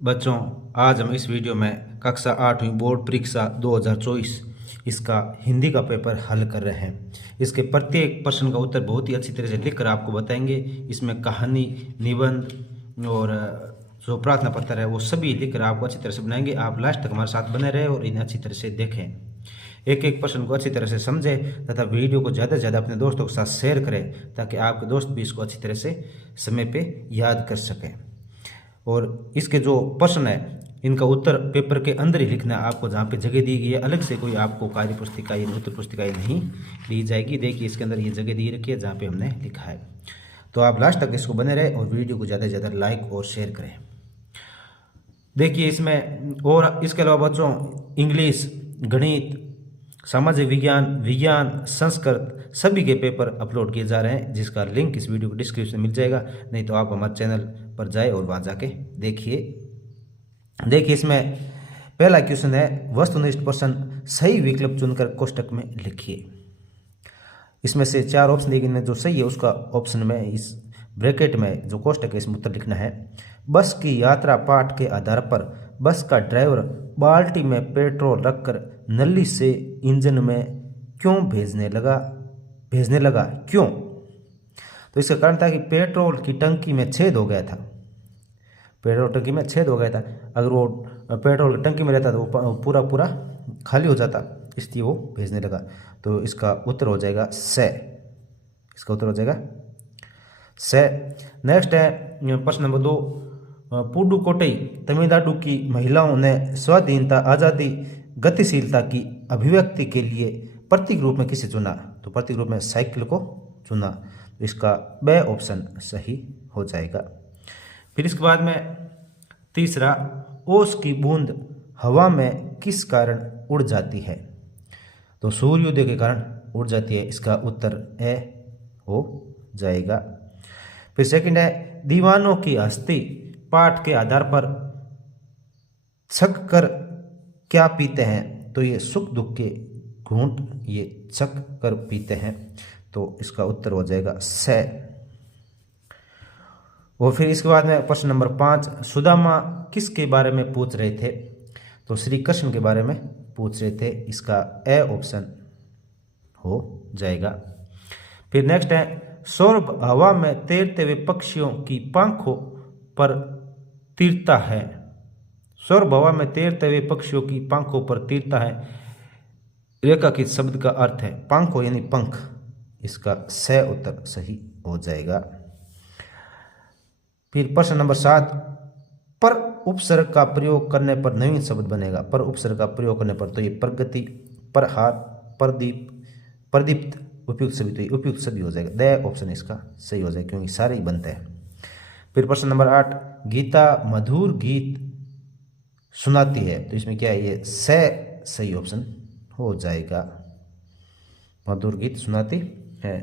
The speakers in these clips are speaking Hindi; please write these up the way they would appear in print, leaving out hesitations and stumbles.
बच्चों, आज हम इस वीडियो में कक्षा 8वीं बोर्ड परीक्षा 2024 इसका हिंदी का पेपर हल कर रहे हैं। इसके प्रत्येक प्रश्न का उत्तर बहुत ही अच्छी तरह से लिखकर आपको बताएंगे। इसमें कहानी, निबंध और जो प्रार्थना पत्र है वो सभी लिखकर आपको अच्छी तरह से बनाएंगे। आप लास्ट तक हमारे साथ बने रहें और इन्हें अच्छी तरह से देखें। एक एक प्रश्न को अच्छी तरह से समझें तथा वीडियो को ज़्यादा से ज़्यादा अपने दोस्तों के साथ शेयर करें ताकि आपके दोस्त भी इसको अच्छी तरह से समय पर याद कर सकें। और इसके जो प्रश्न है इनका उत्तर पेपर के अंदर ही लिखना है आपको, जहाँ पे जगह दी गई है। अलग से कोई आपको कार्य पुस्तिकाएं, उत्तर पुस्तिकाएं नहीं दी जाएगी। देखिए इसके अंदर ये जगह दी रखी है जहाँ पे हमने लिखा है। तो आप लास्ट तक इसको बने रहे और वीडियो को ज़्यादा से ज़्यादा लाइक और शेयर करें। देखिए इसमें और इसके अलावा बच्चों इंग्लिश, गणित, सामाजिक विज्ञान, विज्ञान, संस्कृत सभी के पेपर अपलोड किए जा रहे हैं, जिसका लिंक इस वीडियो को डिस्क्रिप्शन में मिल जाएगा। नहीं तो आप हमारे चैनल पर जाए और वहाँ जाके देखिए इसमें पहला क्वेश्चन है, वस्तुनिष्ठ प्रश्न सही विकल्प चुनकर कोष्टक में लिखिए। इसमें से 4 ऑप्शन दिए गए, जो सही है उसका ऑप्शन में इस ब्रैकेट में जो कोष्टक है इसमें उत्तर लिखना है। बस की यात्रा पाठ के आधार पर बस का ड्राइवर बाल्टी में पेट्रोल रखकर नली से इंजन में क्यों भेजने लगा क्यों? तो इसका कारण था कि पेट्रोल की टंकी में छेद हो गया था। पेट्रोल टंकी में छेद हो गया था। अगर वो पेट्रोल टंकी में रहता तो वो पूरा खाली हो जाता, इसलिए वो भेजने लगा। तो इसका उत्तर हो जाएगा से। इसका उत्तर हो जाएगा से। नेक्स्ट है प्रश्न नंबर 2, पुडुकोट्टई तमिलनाडु की महिलाओं ने स्वाधीनता, आज़ादी, गतिशीलता की अभिव्यक्ति के लिए प्रतीक रूप में किसे चुना? तो प्रतीक रूप में साइकिल को चुना। तो इसका बे ऑप्शन सही हो जाएगा। फिर इसके बाद में तीसरा, ओस की बूंद हवा में किस कारण उड़ जाती है? तो सूर्योदय के कारण उड़ जाती है। इसका उत्तर ए हो जाएगा। फिर सेकंड है, दीवानों की हस्ती पाठ के आधार पर छक कर क्या पीते हैं? तो ये सुख दुख के घूंट ये छक कर पीते हैं। तो इसका उत्तर हो जाएगा से। और फिर इसके बाद में प्रश्न नंबर 5, सुदामा किसके बारे में पूछ रहे थे? तो श्री कृष्ण के बारे में पूछ रहे थे। इसका ए ऑप्शन हो जाएगा। फिर नेक्स्ट है, सौरभ हवा में तैरते हुए पक्षियों की पंखों पर तीरता है। सौरभ हवा में तैरते हुए पक्षियों की पंखों पर तीरता है। रेखांकित शब्द का अर्थ है पंखों यानी पंख। इसका से उत्तर सही हो जाएगा। फिर प्रश्न नंबर 7, पर उपसर्ग का प्रयोग करने पर नवीन शब्द बनेगा। पर उपसर्ग का प्रयोग करने पर तो ये प्रगति, प्रहार, प्रदीप्त, उपयुक्त सभी, तो उपयुक्त सभी हो जाएगा। द ऑप्शन इसका सही हो जाएगा क्योंकि सारे ही बनते हैं। फिर प्रश्न नंबर 8, गीता मधुर गीत सुनाती है। तो इसमें क्या है? ये से सही ऑप्शन हो जाएगा। मधुर गीत सुनाती है,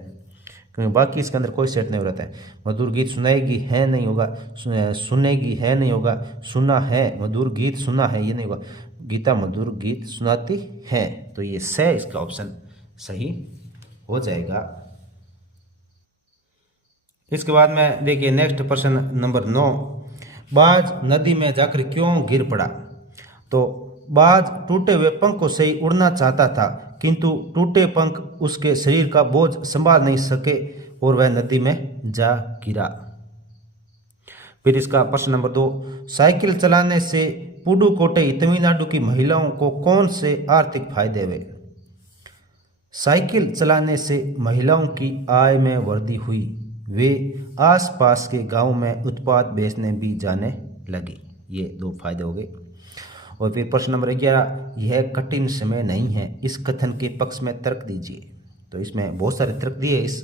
क्योंकि बाकी इसके अंदर कोई सेट नहीं हो रहता है। मधुर गीत सुनाएगी है नहीं होगा, सुनेगी है नहीं होगा, सुना है, मधुर गीत सुना है ये नहीं होगा। गीता मधुर गीत सुनाती है, तो ये से इसका ऑप्शन सही हो जाएगा। इसके बाद में देखिए नेक्स्ट प्रश्न नंबर 9, बाज नदी में जाकर क्यों गिर पड़ा? तो बाज टूटे हुए पंखों से ही उड़ना चाहता था, किंतु टूटे पंख उसके शरीर का बोझ संभाल नहीं सके और वह नदी में जा गिरा। फिर इसका प्रश्न नंबर 2, साइकिल चलाने से पुडुकोट्टई तमिलनाडु की महिलाओं को कौन से आर्थिक फायदे हुए? साइकिल चलाने से महिलाओं की आय में वृद्धि हुई। वे आसपास के गांव में उत्पाद बेचने भी जाने लगी। ये 2 फायदे हो गए। और फिर प्रश्न नंबर 11, यह कठिन समय नहीं है, इस कथन के पक्ष में तर्क दीजिए। तो इसमें बहुत सारे तर्क दिए इस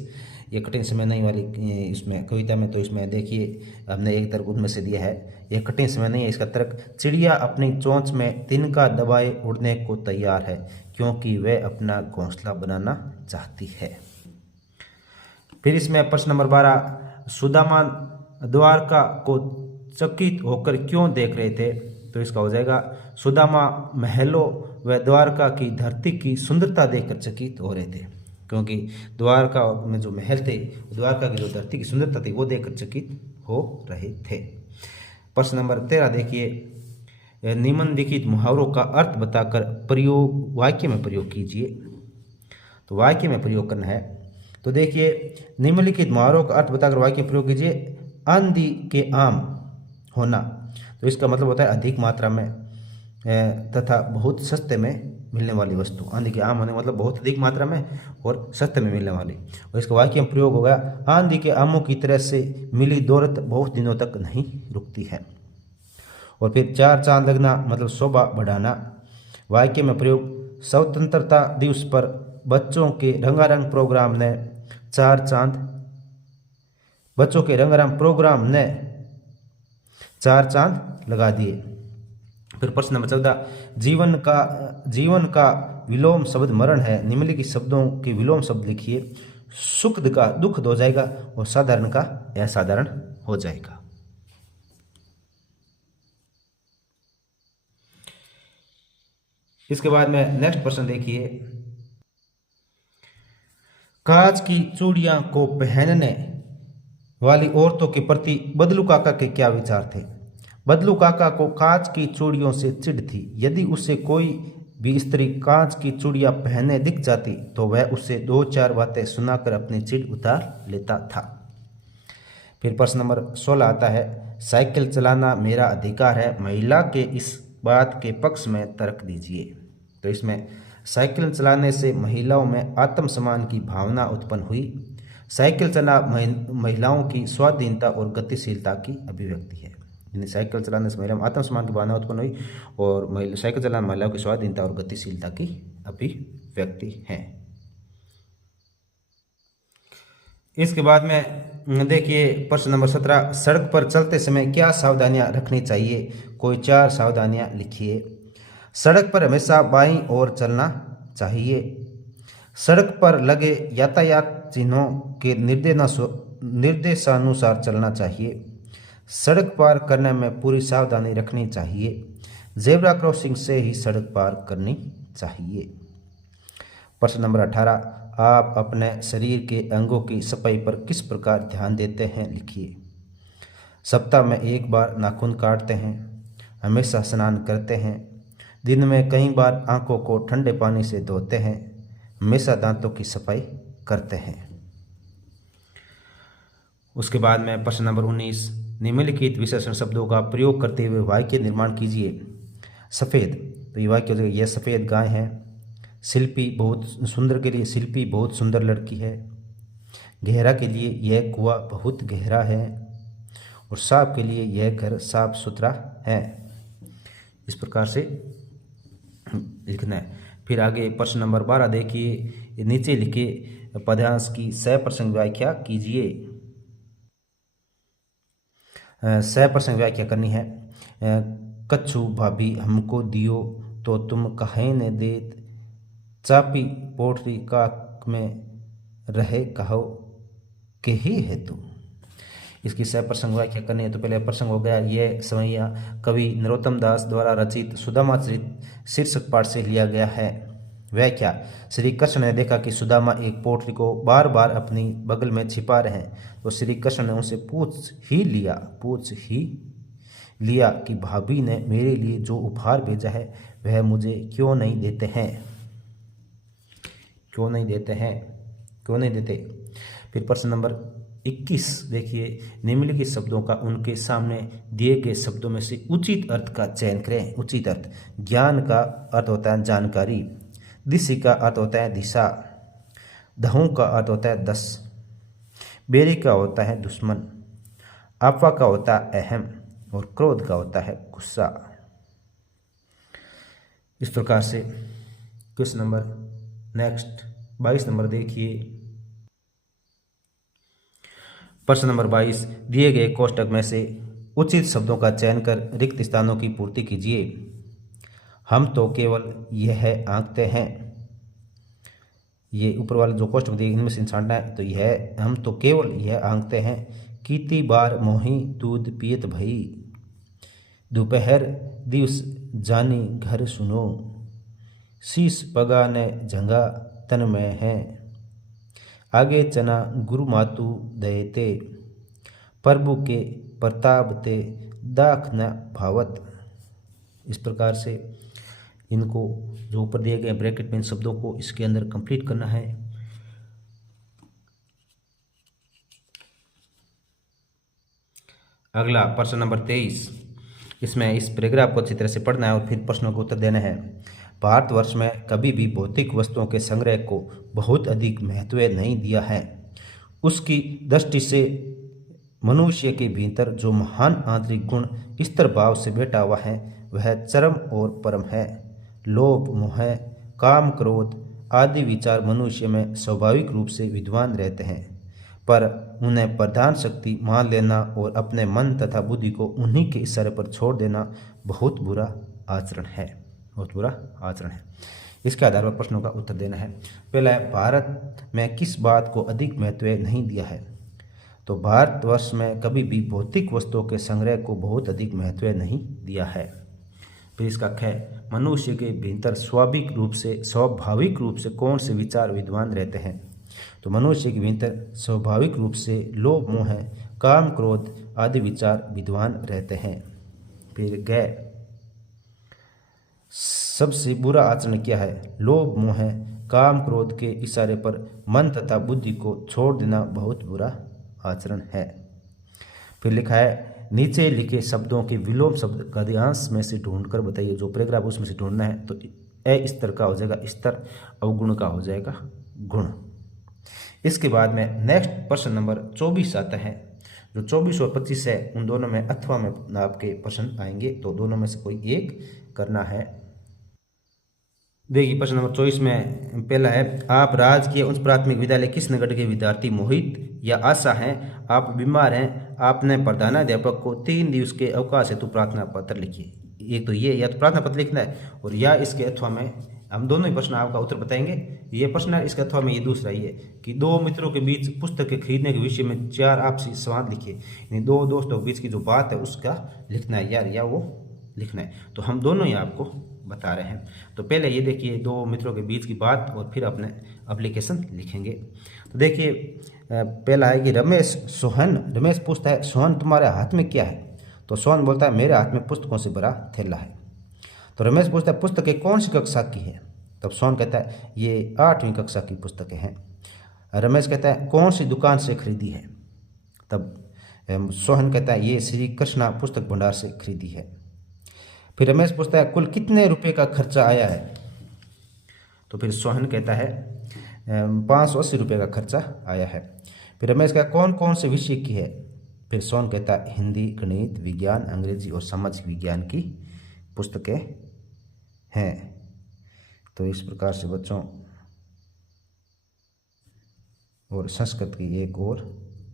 ये कठिन समय नहीं वाली इसमें कविता में। तो इसमें देखिए हमने एक तर्क उनमें से दिया है, यह कठिन समय नहीं है। इसका तर्क, चिड़िया अपनी चोंच में तिनका दबाए उड़ने को तैयार है क्योंकि वह अपना घोंसला बनाना चाहती है। फिर इसमें प्रश्न नंबर 12, सुदामा द्वारका को चकित होकर क्यों देख रहे थे? तो इसका हो जाएगा, सुदामा महलों व द्वारका की धरती की सुंदरता देखकर चकित हो रहे थे, क्योंकि द्वारका में जो महल थे, द्वारका की जो धरती की सुंदरता थी वो देखकर चकित हो रहे थे। प्रश्न नंबर 13 देखिए, निम्नलिखित मुहावरों का अर्थ बताकर प्रयोग वाक्य में प्रयोग कीजिए। तो वाक्य में प्रयोग करना है। तो देखिए, निम्नलिखित मुहावरों का अर्थ बताकर वाक्य प्रयोग कीजिए। आंधी के आम होना, तो इसका मतलब होता है अधिक मात्रा में तथा बहुत सस्ते में मिलने वाली वस्तु। आंधी के आम होने मतलब बहुत अधिक मात्रा में और सस्ते में मिलने वाली। और इसका वाक्य में प्रयोग होगा, आंधी के आमों की तरह से मिली दौलत बहुत दिनों तक नहीं रुकती है। और फिर चार चांद लगना मतलब शोभा बढ़ाना। वाक्य में प्रयोग, स्वतंत्रता दिवस पर बच्चों के रंगारंग प्रोग्राम ने चार चांद बच्चों के रंगारंग प्रोग्राम ने चार चांद लगा दिए। फिर प्रश्न नंबर 14, जीवन का विलोम शब्द मरण है। निम्नलिखित शब्दों के विलोम शब्द लिखिए। सुख का दुख हो जाएगा और साधारण का असाधारण हो जाएगा। इसके बाद में नेक्स्ट प्रश्न देखिए, कांच की चूड़ियां को पहनने वाली औरतों के प्रति बदलू काका के क्या विचार थे। बदलू काका को कांच की चूड़ियों से चिढ़ थी। यदि उसे कोई भी स्त्री कांच की चूड़ियां पहने दिख जाती तो वह उसे दो चार बातें सुनाकर अपनी चिढ़ उतार लेता था। फिर प्रश्न नंबर 16 आता है, साइकिल चलाना मेरा अधिकार है। महिला के इस बात के पक्ष में तर्क दीजिए। तो इसमें साइकिल चलाने से महिलाओं में आत्मसम्मान की भावना उत्पन्न हुई। साइकिल चलाना महिलाओं की स्वाधीनता और गतिशीलता की अभिव्यक्ति है। यानी साइकिल चलाने से महिलाओं में आत्मसम्मान की भावना उत्पन्न हुई और साइकिल चलाना महिलाओं की स्वाधीनता और गतिशीलता की अभिव्यक्ति है। इसके बाद में देखिए प्रश्न नंबर 17, सड़क पर चलते समय क्या सावधानियां रखनी चाहिए। कोई चार सावधानियां लिखिए। सड़क पर हमेशा बाईं ओर चलना चाहिए। सड़क पर लगे यातायात चिन्हों के निर्देशानुसार चलना चाहिए। सड़क पार करने में पूरी सावधानी रखनी चाहिए। जेब्रा क्रॉसिंग से ही सड़क पार करनी चाहिए। प्रश्न नंबर 18, आप अपने शरीर के अंगों की सफाई पर किस प्रकार ध्यान देते हैं, लिखिए। सप्ताह में एक बार नाखून काटते हैं, हमेशा स्नान करते हैं, दिन में कई बार आंखों को ठंडे पानी से धोते हैं, हमेशा दांतों की सफाई करते हैं। उसके बाद में प्रश्न नंबर 19, निम्नलिखित विशेषण शब्दों का प्रयोग करते हुए वाक्य निर्माण कीजिए। सफ़ेद, तो ये वाक्य हो जाएगा, यह सफ़ेद गाय है। शिल्पी बहुत सुंदर के लिए शिल्पी बहुत सुंदर लड़की है। गहरा के लिए यह कुआं बहुत गहरा है। और साफ के लिए यह घर साफ सुथरा है। इस प्रकार से लिखना है। फिर आगे प्रश्न नंबर 12 देखिए, नीचे लिखे पद्यांश की सप्रसंग व्याख्या कीजिए। सप्रसंग व्याख्या करनी है। कछु भाभी हमको दियो तो तुम कहे न देत, चापी पोटरी काक में रहे कहो के ही है तू। इसकी सप्रसंग व्याख्या करनी है। तो पहले प्रसंग हो गया, यह सवैया कवि नरोत्तम दास द्वारा रचित सुदामा चरित शीर्षक पाठ से लिया गया है। व्याख्या, श्री कृष्ण ने देखा कि सुदामा एक पोटली को बार बार अपनी बगल में छिपा रहे हैं, तो श्री कृष्ण ने उनसे पूछ ही लिया कि भाभी ने मेरे लिए जो उपहार भेजा है वह मुझे क्यों नहीं देते। फिर प्रश्न नंबर 21 देखिए, निम्नलिखित शब्दों का उनके सामने दिए गए शब्दों में से उचित अर्थ का चयन करें। उचित अर्थ, ज्ञान का अर्थ होता है जानकारी, दिशि का अर्थ होता है दिशा, दहू का अर्थ होता है 10, बेरी का होता है दुश्मन, आपा का होता है अहम और क्रोध का होता है गुस्सा। इस प्रकार से क्वेश्चन नंबर नेक्स्ट 22 नंबर देखिए। प्रश्न नंबर 22, दिए गए कोष्टक में से उचित शब्दों का चयन कर रिक्त स्थानों की पूर्ति कीजिए। हम तो केवल यह आंकते हैं, ये ऊपर वाले जो कोष्टक दिए इनमें से छांटना है। तो यह हम तो केवल यह आंकते हैं, कीती बार मोही दूध पियत भई, दोपहर दिवस जानी घर सुनो, शीश पगा ने झंगा तन में है, आगे चना गुरु मातु दयते, प्रभु के प्रताप ते दाख न भावत। इस प्रकार से इनको जो ऊपर दिए गए ब्रैकेट में इन शब्दों को इसके अंदर कंप्लीट करना है। अगला प्रश्न नंबर 23, इसमें इस पैराग्राफ को अच्छी तरह से पढ़ना है और फिर प्रश्नों को उत्तर देना है। भारतवर्ष में कभी भी भौतिक वस्तुओं के संग्रह को बहुत अधिक महत्व नहीं दिया है। उसकी दृष्टि से मनुष्य के भीतर जो महान आंतरिक गुण स्थिर भाव से बैठा हुआ है वह चरम और परम है। लोभ, मोह, काम, क्रोध आदि विचार मनुष्य में स्वाभाविक रूप से विद्वान रहते हैं, पर उन्हें प्रधान शक्ति मान लेना और अपने मन तथा बुद्धि को उन्हीं के इशारे पर छोड़ देना बहुत बुरा आचरण है, बहुत बुरा आचरण है। इसके आधार पर प्रश्नों का उत्तर देना है। पहला है, भारत में किस बात को अधिक महत्व नहीं दिया है? तो भारतवर्ष में कभी भी भौतिक वस्तुओं के संग्रह को बहुत अधिक महत्व नहीं दिया है। फिर इसका ख, मनुष्य के भीतर स्वाभाविक रूप से कौन से विचार विद्वान रहते हैं? तो मनुष्य के भीतर स्वाभाविक रूप से लोभ, मोह, काम, क्रोध आदि विचार विद्वान रहते हैं। फिर ग, सबसे बुरा आचरण क्या है? लोभ, मोह, काम, क्रोध के इशारे पर मन तथा बुद्धि को छोड़ देना बहुत बुरा आचरण है। फिर लिखा है, नीचे लिखे शब्दों के विलोम शब्द गद्यांश में से ढूंढकर बताइए। जो पैराग्राफ उसमें से ढूंढना है, तो ए स्तर का हो जाएगा स्तर, अवगुण का हो जाएगा गुण। इसके बाद में नेक्स्ट प्रश्न नंबर 24 आता है। जो 24 और 25 है उन दोनों में अथवा में आपके प्रश्न आएंगे, तो दोनों में से कोई एक करना है। देखिए प्रश्न नंबर 24 में पहला है, आप राजकीय उच्च प्राथमिक विद्यालय किस नगर के विद्यार्थी मोहित या आशा हैं? आप बीमार हैं। आपने प्रधानाध्यापक को 3 दिवस के अवकाश हेतु प्रार्थना पत्र लिखिए। एक तो ये, या तो प्रार्थना पत्र लिखना है और या इसके अथवा में हम दोनों ही प्रश्न आपका उत्तर बताएंगे। ये प्रश्न है, इसके अथवा में ये दूसरा ये कि दो मित्रों के बीच पुस्तक के खरीदने के विषय में 4 आपसी संवाद लिखिए। यानी दो दोस्तों के बीच की जो बात है उसका लिखना है यार, या वो लिखना है। तो हम दोनों ही आपको बता रहे हैं। तो पहले ये देखिए, दो मित्रों के बीच की बात, और फिर अपने एप्लीकेशन लिखेंगे। तो देखिए पहला है कि रमेश पूछता है, सोहन तुम्हारे हाथ में क्या है? तो सोहन बोलता है, मेरे हाथ में पुस्तकों से भरा थैला है। तो रमेश पूछता है, पुस्तकें कौन सी कक्षा की है? तब सोहन कहता है, ये 8वीं कक्षा की पुस्तकें हैं। रमेश कहता है, कौन सी दुकान से खरीदी है? तब सोहन कहता है, ये श्री कृष्णा पुस्तक भंडार से खरीदी है। फिर रमेश पूछता है, कुल कितने रुपए का खर्चा आया है? तो फिर सोहन कहता है 580 रुपये का खर्चा आया है। फिर रमेश कहता है, कौन कौन से विषय की है? फिर सोहन कहता है, हिंदी, गणित, विज्ञान, अंग्रेजी और सामाजिक विज्ञान की पुस्तकें हैं। तो इस प्रकार से बच्चों, और संस्कृत की एक और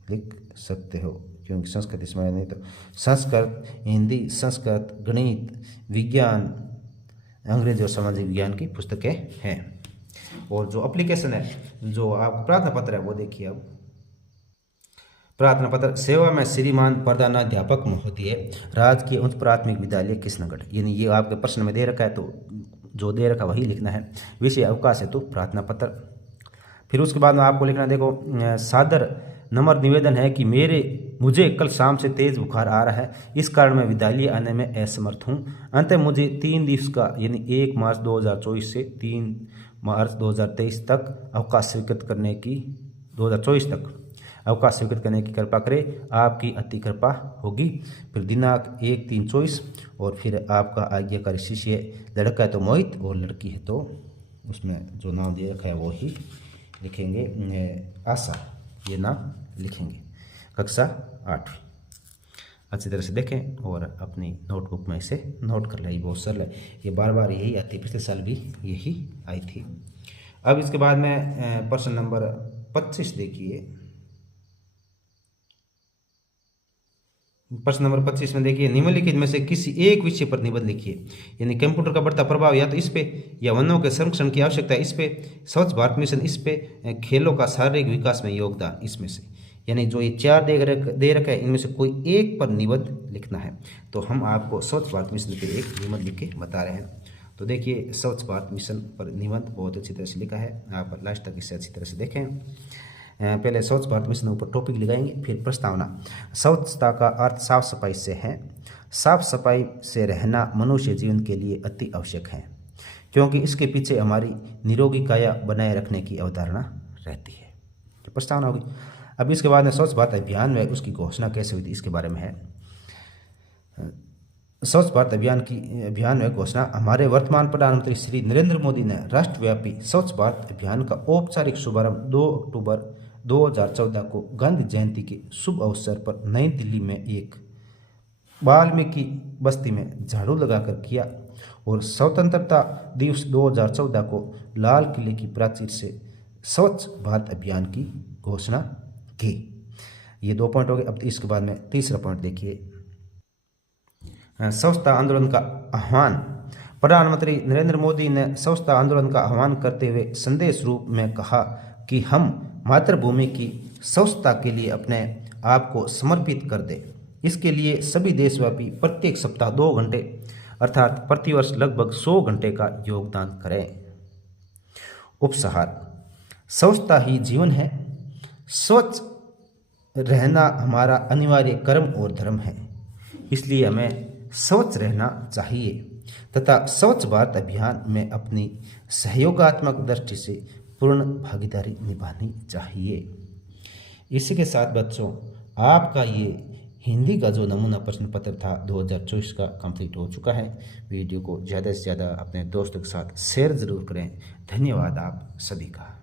लिख सकते हो, क्योंकि संस्कृत इसमें नहीं। तो संस्कृत, हिंदी, संस्कृत, गणित, विज्ञान, अंग्रेजी और सामाजिक विज्ञान की पुस्तकें हैं। और जो एप्लीकेशन है, जो आप प्रार्थना पत्र है, वो देखिए। अब प्रार्थना पत्र, सेवा में श्रीमान प्रधानाध्यापक महोदय, राजकीय उच्च प्राथमिक विद्यालय कृष्णगढ़। यानी ये आपके प्रश्न में दे रखा है, तो जो दे रखा वही लिखना है। विषय अवकाश है तो प्रार्थना पत्र। फिर उसके बाद में आपको लिखना, देखो, सादर नम्र निवेदन है कि मुझे कल शाम से तेज बुखार आ रहा है, इस कारण मैं विद्यालय आने में असमर्थ हूँ। अंततः मुझे 3 दिवस का यानी 1 मार्च 2024 से 3 मार्च 2023 तक अवकाश स्वीकृत करने की 2024 तक अवकाश स्वीकृत करने की कृपा करें, आपकी अति कृपा होगी। फिर दिनांक 1/3/24 और फिर आपका आज्ञाकारी शिष्य, लड़का है तो मोहित और लड़की है तो उसमें जो नाम दे रखा है वो ही लिखेंगे, आशा, ये नाम लिखेंगे। कक्षा 8वीं। अच्छी तरह से देखें और अपनी नोटबुक में इसे नोट कर लें। बहुत सरल है, ये बार बार यही आती, पिछले साल भी यही आई थी। अब इसके बाद में प्रश्न नंबर 25 देखिए। प्रश्न नंबर 25 में देखिए, निम्नलिखित में से किसी एक विषय पर निबंध लिखिए। यानी कंप्यूटर का बढ़ता प्रभाव या तो इस पे, या वनों के संरक्षण की आवश्यकता इस पे, स्वच्छ भारत मिशन इस पे, खेलों का शारीरिक विकास में योगदान इसमें से। यानी जो ये 4 दे रखा है, इनमें से कोई एक पर निबंध लिखना है। तो हम आपको स्वच्छ भारत मिशन पे एक निबंध लिख के बता रहे हैं। तो देखिए, स्वच्छ भारत मिशन पर निबंध बहुत अच्छी तरह से लिखा है, आप लास्ट तक इसे अच्छी तरह से देखें। पहले स्वच्छ भारत मिशन ऊपर टॉपिक लगाएंगे, फिर प्रस्तावना। स्वच्छता का अर्थ साफ सफाई से है। साफ सफाई से रहना मनुष्य जीवन के लिए अति आवश्यक है, क्योंकि इसके पीछे हमारी निरोगी काया बनाए रखने की अवधारणा रहती है। प्रस्तावना होगी। अब इसके बाद में स्वच्छ भारत अभियान में उसकी घोषणा कैसे हुई थी इसके बारे में है। स्वच्छ भारत अभियान में घोषणा हमारे वर्तमान प्रधानमंत्री श्री नरेंद्र मोदी ने राष्ट्रव्यापी स्वच्छ भारत अभियान का औपचारिक शुभारंभ 2 अक्टूबर 2014 को गांधी जयंती के शुभ अवसर पर नई दिल्ली में एक वाल्मीकि बस्ती में झाड़ू लगाकर किया और स्वतंत्रता दिवस 2014 को लाल किले की प्राचीर से स्वच्छ भारत अभियान की घोषणा की। ये 2 पॉइंट हो गए। अब इसके बाद में तीसरा पॉइंट देखिए, स्वच्छता आंदोलन का आह्वान। प्रधानमंत्री नरेंद्र मोदी ने स्वच्छता आंदोलन का आह्वान करते हुए संदेश रूप में कहा कि हम मातृभूमि की स्वच्छता के लिए अपने आप को समर्पित कर दें। इसके लिए सभी देशव्यापी प्रत्येक सप्ताह 2 घंटे अर्थात प्रतिवर्ष लगभग 100 घंटे का योगदान करें। उपसंहार। स्वच्छता ही जीवन है। स्वच्छ रहना हमारा अनिवार्य कर्म और धर्म है, इसलिए हमें स्वच्छ रहना चाहिए तथा स्वच्छ भारत अभियान में अपनी सहयोगात्मक दृष्टि से पूर्ण भागीदारी निभानी चाहिए। इसी के साथ बच्चों, आपका ये हिंदी का जो नमूना प्रश्न पत्र था 2024 का कंप्लीट हो चुका है। वीडियो को ज़्यादा से ज़्यादा अपने दोस्तों के साथ शेयर ज़रूर करें। धन्यवाद आप सभी का।